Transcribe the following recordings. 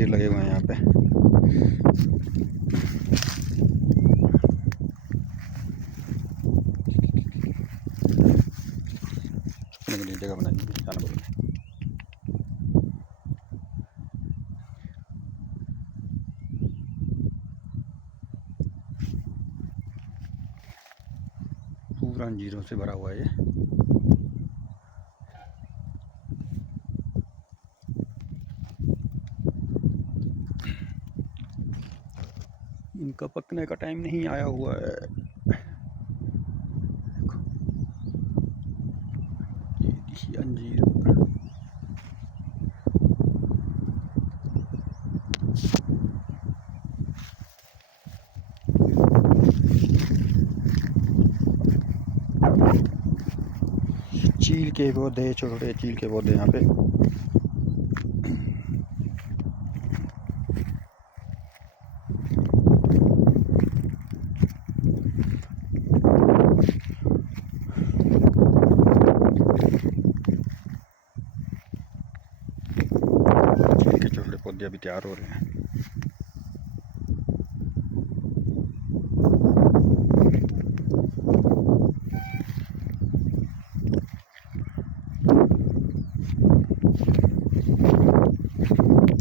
अंजीर लगे हुए हैं यहाँ पे। छुपने के लिए जगह बनाई है जानवरों ने। पूरा अंजीरों से भरा हुआ है ये। इनका पकने का टाइम नहीं आया हुआ है। ये देखिए अंजीर। चील के पौधे, छोटे छोटे चील के पौधे यहाँ पे। चील के छोटे पौधे अभी तैयार हो रहे हैं।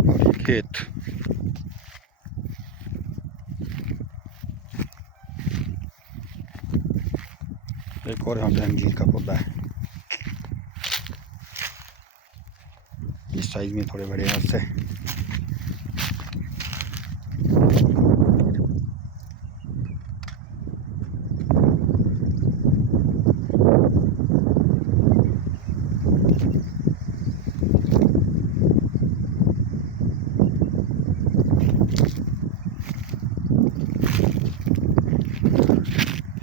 और ये खेत। एक और यहाँ पे अंजीर का पौधा है। इस साइज में थोड़े बड़े हाथ से।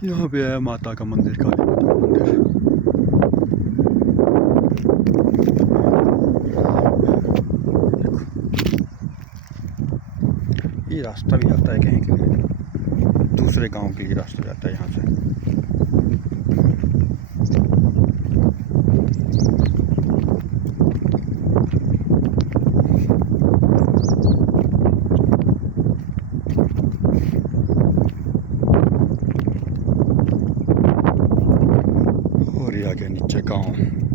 यहाँ पे है माता का मंदिर, काली माता का मंदिर। ये रास्ता भी जाता है कहीं के लिए, दूसरे गांव के लिए रास्ता जाता है यहाँ से। और ये आगे नीचे गांव।